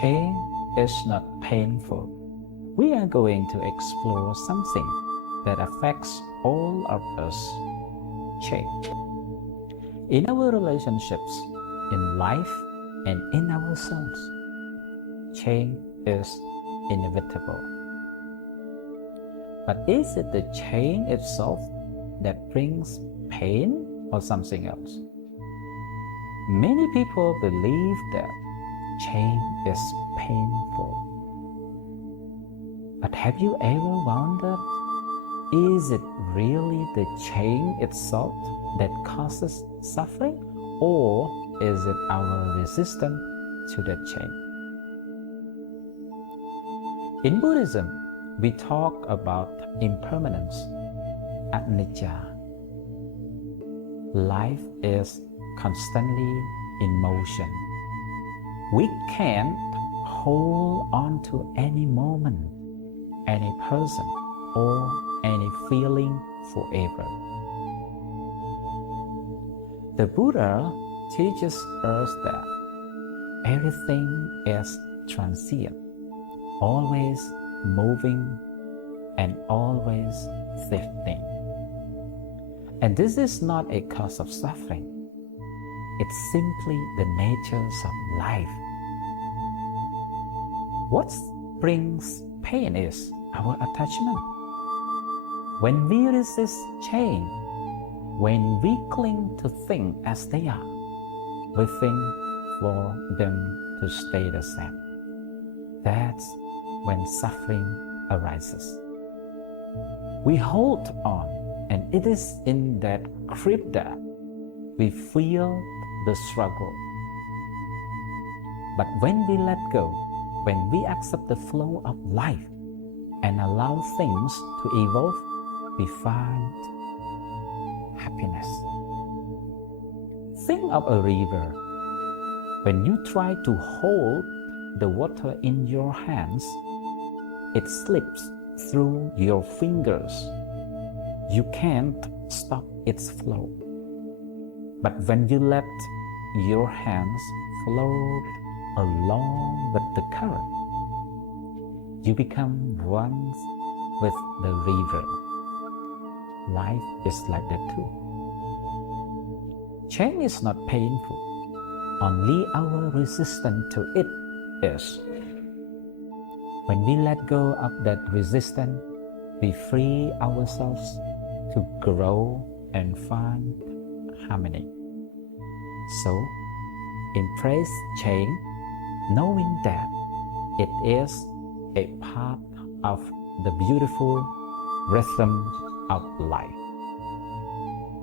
change is not painful. We are going to explore something that affects all of us: change. In our relationships, in life, and in ourselves, change is inevitable. But is it the change itself that brings pain or something else? Many people believe that change is painful. But have you ever wondered, is it really the change itself that causes suffering, or is it our resistance to that change? In Buddhism, we talk about impermanence, anicca. Life is constantly in motion. We can't hold on to any moment, any person, or any feeling forever. The Buddha teaches us that everything is transient, always moving and always shifting. And this is not a cause of suffering. It's simply the nature of life. What brings pain is our attachment. When we resist change, when we cling to things as they are, we think for them to stay the same. That's when suffering arises. We hold on, and it is in that grip that we feel the struggle. But when we let go, when we accept the flow of life and allow things to evolve, we find happiness. Think of a river. When you try to hold the water in your hands, it slips through your fingers. You can't stop its flow. But when you let your hands float along with the current, you become one with the river. Life is like that too. Change is not painful. Only our resistance to it is. When we let go of that resistance, we free ourselves to grow and find harmony. So, embrace change, knowing that it is a part of the beautiful rhythm of life.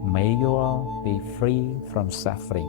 May you all be free from suffering.